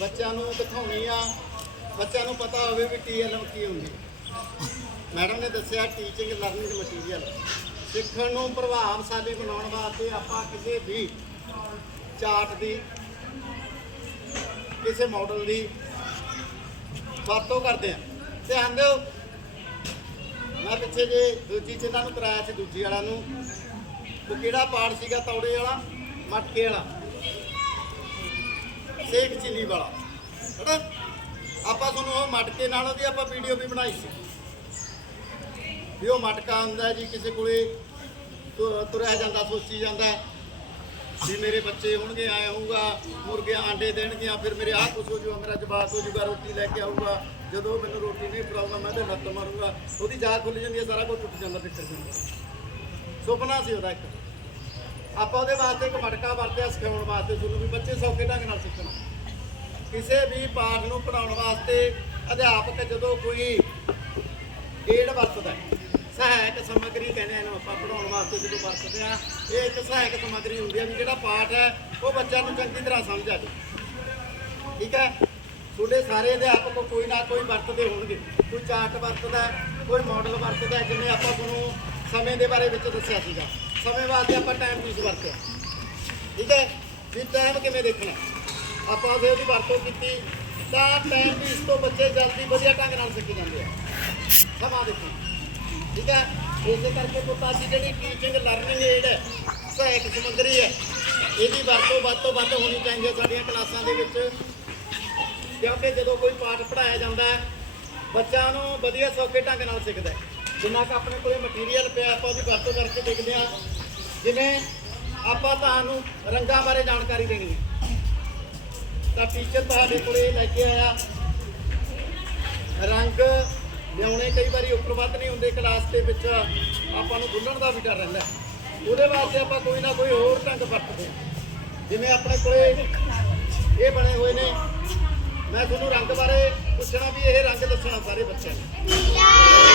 ਬੱਚਿਆਂ ਨੂੰ ਦਿਖਾਉਣੀ ਆ, ਬੱਚਿਆਂ ਨੂੰ ਪਤਾ ਹੋਵੇ ਵੀ ਟੀਐਲਐਮ ਕੀ ਹੁੰਦੀ। ਮੈਡਮ ਨੇ ਦੱਸਿਆ ਟੀਚਿੰਗ ਲਰਨਿੰਗ ਮਟੀਰੀਅਲ ਸਿੱਖਣ ਨੂੰ ਪ੍ਰਭਾਵਸ਼ਾਲੀ ਬਣਾਉਣ ਵਾਸਤੇ ਆਪਾਂ ਕਿਸੇ ਵੀ ਚਾਰਟ ਦੀ, ਕਿਸੇ ਮਾਡਲ ਦੀ ਵਰਤੋਂ ਕਰਦੇ ਆ। ਧਿਆਨ ਦਿਓ, ਮੈਂ ਪਿੱਛੇ ਜੇ ਦੂਜੀ ਚ ਨੂੰ ਕਰਾਇਆ ਸੀ, ਦੂਜੀ ਵਾਲਾ ਨੂੰ, ਉਹ ਕਿਹੜਾ ਪਾਠ ਸੀਗਾ, ਤੌੜੇ ਵਾਲਾ, ਮਟਕੇ ਵਾਲਾ। ਸੇਕ ਚਿੱਲੀ ਵਾਲਾ। ਹਨਾ? ਆਪਾਂ ਤੁਹਾਨੂੰ ਉਹ ਮਟਕੇ ਨਾਲ ਉਹਦੀ ਆਪਾਂ ਵੀਡੀਓ ਵੀ ਬਣਾਈ ਸੀ। ਵੀ ਉਹ ਮਟਕਾ ਹੁੰਦਾ ਜੀ, ਕਿਸੇ ਕੋਲੇ ਤੁਰਿਆ ਜਾਂਦਾ, ਸੋਚੀ ਜਾਂਦਾ। ਵੀ ਮੇਰੇ ਬੱਚੇ ਹੋਣਗੇ, ਆਏ ਹੋਊਗਾ, ਮੁਰਗੇ ਆਂਡੇ ਦੇਣਗੀਆਂ ਫਿਰ ਮੇਰੇ ਆਹ ਕੁਛ ਹੋ ਜੂਗਾ, ਮੇਰਾ ਜਵਾਬ ਹੋ ਜੂਗਾ, ਰੋਟੀ ਲੈ ਕੇ ਆਊਗਾ, ਜਦੋਂ ਮੈਨੂੰ ਰੋਟੀ ਨਹੀਂ ਫੜਾਊਗਾ ਮੈਂ ਤੇ ਲੱਤ ਮਾਰੂਗਾ। ਉਹਦੀ ਜਾਗ ਖੁੱਲ ਜਾਂਦੀ ਹੈ, ਸਾਰਾ ਕੁਝ ਟੁੱਟ ਜਾਂਦਾ ਪਿੱਛੇ ਤੋਂ ਸੁਪਨਾ ਸੀ ਉਹਦਾ ਇੱਕ। ਆਪਾਂ ਉਹਦੇ ਵਾਸਤੇ ਇੱਕ ਮਟਕਾ ਵਰਤਿਆ ਸਿਖਾਉਣ ਵਾਸਤੇ ਤੁਹਾਨੂੰ ਵੀ ਬੱਚੇ ਸੌਖੇ ਢੰਗ ਨਾਲ ਸਿੱਖਣ। ਕਿਸੇ ਵੀ ਪਾਠ ਨੂੰ ਪੜਾਉਣ ਵਾਸਤੇ ਅਧਿਆਪਕ ਜਦੋਂ ਕੋਈ ਏਡ ਵਰਤਦਾ ਸਹਾਇਕ ਸਮੱਗਰੀ ਕਹਿੰਦੇ ਆ ਇਹਨੂੰ ਆਪਾਂ ਪੜਾਉਣ ਵਾਸਤੇ ਜਦੋਂ ਵਰਤਦੇ ਆ, ਇਹ ਇੱਕ ਸਹਾਇਕ ਸਮੱਗਰੀ ਹੁੰਦੀ ਹੈ ਵੀ ਜਿਹੜਾ ਪਾਠ ਹੈ, ਉਹ ਬੱਚਿਆਂ ਨੂੰ ਚੰਗੀ ਤਰ੍ਹਾਂ ਸਮਝ ਆ ਜਾਵੇ। ਠੀਕ ਹੈ? ਤੁਹਾਡੇ ਸਾਰੇ ਅਧਿਆਪਕ ਕੋਈ ਨਾ ਕੋਈ ਵਰਤਦੇ ਹੋਣਗੇ। ਕੋਈ ਚਾਰਟ ਵਰਤਦਾ ਕੋਈ ਮਾਡਲ ਵਰਤਦਾ ਜਿਵੇਂ ਆਪਾਂ ਤੁਹਾਨੂੰ ਸਮੇਂ ਦੇ ਬਾਰੇ ਵਿੱਚ ਦੱਸਿਆ ਸੀਗਾ। ਸਮੇਂ ਵਾਸਤੇ ਆਪਾਂ ਟਾਈਮ ਪੀਸ ਵਰਤਿਆ। ਠੀਕ ਹੈ? ਵੀ ਟਾਈਮ ਕਿਵੇਂ ਦੇਖਣਾ? ਆਪਾਂ ਜੇ ਉਹਦੀ ਵਰਤੋਂ ਕੀਤੀ, ਤਾਂ ਟਾਈਮ ਪੀਸ ਤੋਂ ਬੱਚੇ ਜਲਦੀ ਵਧੀਆ ਢੰਗ ਨਾਲ ਸਿੱਖ ਜਾਂਦੇ ਆ। ਸਮਾਂ ਦੇਖੋ। ਠੀਕ ਹੈ? ਇਸੇ ਕਰਕੇ ਪੁੱਤਾ ਸੀ ਜਿਹੜੀ ਟੀਚਿੰਗ ਲਰਨਿੰਗ ਏਡ ਹੈ, ਸਹਾਇਕ ਸਮੱਗਰੀ ਹੈ, ਇਹਦੀ ਵਰਤੋਂ ਵੱਧ ਤੋਂ ਵੱਧ ਹੋਣੀ ਚਾਹੀਦੀ ਹੈ ਸਾਡੀਆਂ ਕਲਾਸਾਂ ਦੇ ਵਿੱਚ। ਕਿਉਂਕਿ ਜਦੋਂ ਕੋਈ ਪਾਠ ਪੜਾਇਆ ਜਾਂਦਾ ਹੈ ਬੱਚਾ ਨੂੰ ਵਧੀਆ ਸੌਖੇ ਢੰਗ ਨਾਲ ਸਿੱਖਦਾ ਹੈ। ਜਿੰਨਾ ਕੁ ਆਪਣੇ ਕੋਲੇ ਮਟੀਰੀਅਲ ਪਿਆ ਆਪਾਂ ਉਹਦੀ ਵਰਤੋਂ ਕਰਕੇ ਦੇਖਦੇ ਹਾਂ। ਜਿਵੇਂ ਆਪਾਂ ਤੁਹਾਨੂੰ ਰੰਗਾਂ ਬਾਰੇ ਜਾਣਕਾਰੀ ਦੇਣੀ ਹੈ। ਤਾਂ ਟੀਚਰ ਤੁਹਾਡੇ ਕੋਲੇ ਲੈ ਕੇ ਆਇਆ। ਰੰਗ ਲਿਆਉਣੇ ਕਈ ਵਾਰੀ ਉੱਪਰ ਵੱਧ ਨਹੀਂ ਹੁੰਦੇ ਕਲਾਸ ਦੇ ਵਿੱਚ ਆਪਾਂ ਨੂੰ ਭੁੱਲਣ ਦਾ ਵੀ ਡਰ ਰਹਿੰਦਾ। ਉਹਦੇ ਵਾਸਤੇ ਆਪਾਂ ਕੋਈ ਨਾ ਕੋਈ ਹੋਰ ਢੰਗ ਵਰਤਦੇ ਜਿਵੇਂ ਆਪਣੇ ਕੋਲੇ ਇਹ ਬਣੇ ਹੋਏ ਨੇ। ਮੈਂ ਤੁਹਾਨੂੰ ਰੰਗ ਬਾਰੇ ਪੁੱਛਣਾ ਵੀ ਇਹ ਰੰਗ ਦੱਸਣਾ ਸਾਰੇ ਬੱਚਿਆਂ ਨੂੰ।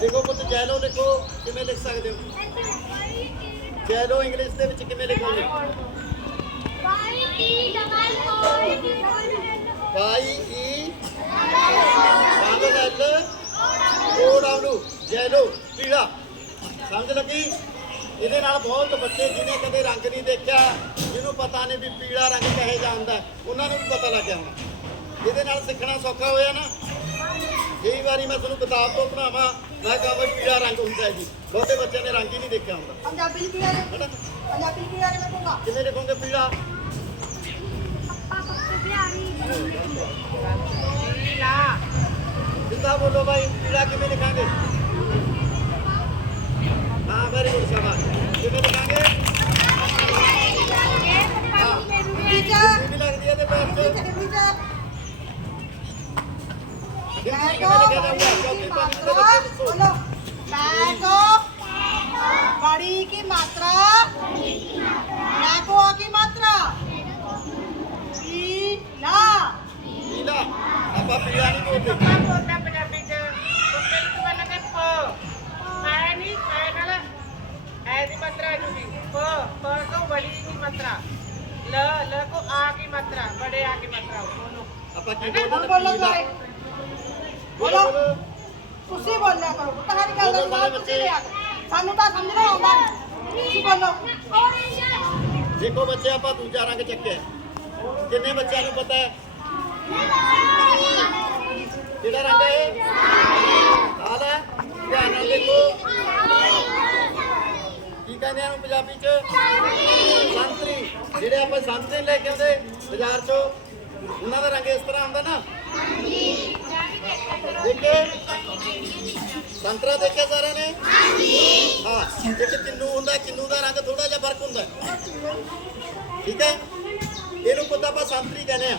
ਦੇਖੋ ਪੁੱਤ, ਜੈਲੋ ਲਿਖੋ ਕਿਵੇਂ ਲਿਖ ਸਕਦੇ ਹੋ? ਜੈਲੋ ਇੰਗਲਿਸ਼ ਦੇ ਵਿੱਚ ਕਿਵੇਂ ਲਿਖੋਗੇ? Y E double L O W yellow, ਪੀਲਾ। ਸਮਝ ਲੱਗੀ? ਇਹਦੇ ਨਾਲ ਬਹੁਤ ਬੱਚੇ ਜਿਹਨੇ ਕਦੇ ਰੰਗ ਨਹੀਂ ਦੇਖਿਆ, ਜਿਹਨੂੰ ਪਤਾ ਨਹੀਂ ਵੀ ਪੀਲਾ ਰੰਗ ਕਹੇ ਜਾਂਦਾ ਉਹਨਾਂ ਨੂੰ ਵੀ ਪਤਾ ਲੱਗ ਗਿਆ ਇਹਦੇ ਨਾਲ ਸਿੱਖਣਾ ਸੌਖਾ ਹੋਇਆ ਨਾ। ਵਾਰੀ ਮੈਂ ਤੁਹਾਨੂੰ ਕਿਤਾਬ ਤੋਂ ਪੜਾਵਾਂ ਮੈਂ ਕਹਾਂ ਵੀ ਪੀਲਾ ਰੰਗ ਹੁੰਦਾ ਹੈ ਜੀ। ਬਹੁਤੇ ਬੱਚਿਆਂ ਨੇ ਰੰਗ ਹੀ ਨਹੀਂ ਦੇਖਿਆ ਹੁੰਦਾ। ਪੰਜਾਬੀ ਚ ਪੀਲਾ ਲਿਖ- ਹੈਨਾ ਪੰਜਾਬੀ ਚ ਪੀਲਾ ਕਿਵੇਂ ਲਿਖੂਗਾ ਕਿਵੇਂ ਲਿਖੋਗੇ ਪੀਲਾ? ਸਿੱਧਾ ਬੋਲੋ ਭਾਈ ਪੱਪਾ ਬੋਲਦਾ ਪੰਜਾਬੀ ਚ ਪੱਪੇ ਨੂੰ ਕਹਿੰਦੇ ਨੇ ਪ ਪੈ ਨਹੀਂ ਪੈ ਨਾਲ ਐ ਦੀ ਮਾਤਰਾ ਆ ਜੂਗੀ ਪ ਪ ਕੋ ਬੜੀ ਦੀ ਮਾਤਰਾ ਲ ਲ ਕੋ ਆ? ਕੀ ਮਾਤਰਾ ਬੜੇ ਆ ਕੀ ਮਾਤਰਾ ਬੋਲੋ। ਆਪਾਂ ਕੀ ਬੋਲੋ ਬੋਲੋ ਭਾਈ ਬੋਲੋ ਤੁਸੀਂ ਬੋਲਿਆ ਕਰੋ। ਤੁਹਾਡੀ ਗੱਲ ਦਾ ਜਵਾਬ ਤੁਸੀਂ ਲਿਆ ਕਰੋ। ਸਾਨੂੰ ਤਾਂ ਸਮਝਣਾ ਆਉਂਦਾ ਨਹੀਂ। ਤੁਸੀਂ ਬੋਲੋ। ਦੇਖੋ ਬੱਚੇ ਆਪਾਂ ਦੂਜਾ ਰੰਗ ਚੱਕਿਆ। ਜਿੰਨੇ ਬੱਚਿਆਂ ਨੂੰ ਪਤਾ ਹੈ? ਕਿਹੜਾ ਰੰਗ ਹੈ ਇਹ? ਲਾਲ ਹੈ? ਧਿਆਨ ਨਾਲ ਦੇਖੋ। ਕੀ ਕਹਿੰਦੇ ਆ ਉਹਨੂੰ ਪੰਜਾਬੀ ਚ? ਸੰਤਰੀ। ਜਿਹੜੇ ਆਪਾਂ ਸੰਤਰੀ ਲੈ ਕੇ ਆਉਂਦੇ ਬਾਜ਼ਾਰ ਚੋਂ, ਉਹਨਾਂ ਦਾ ਰੰਗ ਇਸ ਤਰ੍ਹਾਂ ਹੁੰਦਾ ਨਾ। ਦੇਖੇ? ਸੰਤਰਾ ਦੇਖਿਆ ਸਾਰਿਆਂ ਨੇ? ਹਾਂ, ਇੱਕ ਕਿੰਨੂ ਹੁੰਦਾ ਕਿੰਨੂ ਦਾ ਰੰਗ ਥੋੜਾ ਜਿਹਾ ਫ਼ਰਕ ਹੁੰਦਾ। ਠੀਕ ਹੈ? ਇਹਨੂੰ ਪਤਾ ਆਪਾਂ ਸੰਤਰੀ ਕਹਿੰਦੇ ਆ।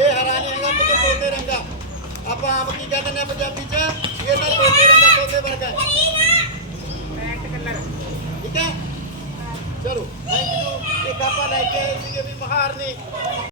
ਇਹ ਹਰਾ ਨਹੀਂ ਹੈਗਾ, ਪੁੱਤ, ਤੋਤੇ ਰੰਗਾ ਆਪਾਂ ਆਪ ਕੀ ਕਹਿ ਦਿੰਦੇ ਆ ਪੰਜਾਬੀ ਚ? ਇਹ ਤਾਂ ਤੋਤੇ ਰੰਗਾ ਤੋਤੇ ਵਰਗਾ ਹੈ। ਰੈਡ ਕਲਰ ਠੀਕ ਹੈ? ਚਲੋ ਥੈਂਕ ਯੂ ਇੱਕ ਆਪਾਂ ਲੈ ਕੇ ਆਏ ਸੀਗੇ ਵੀ ਮਹਾਰ ਨੇ।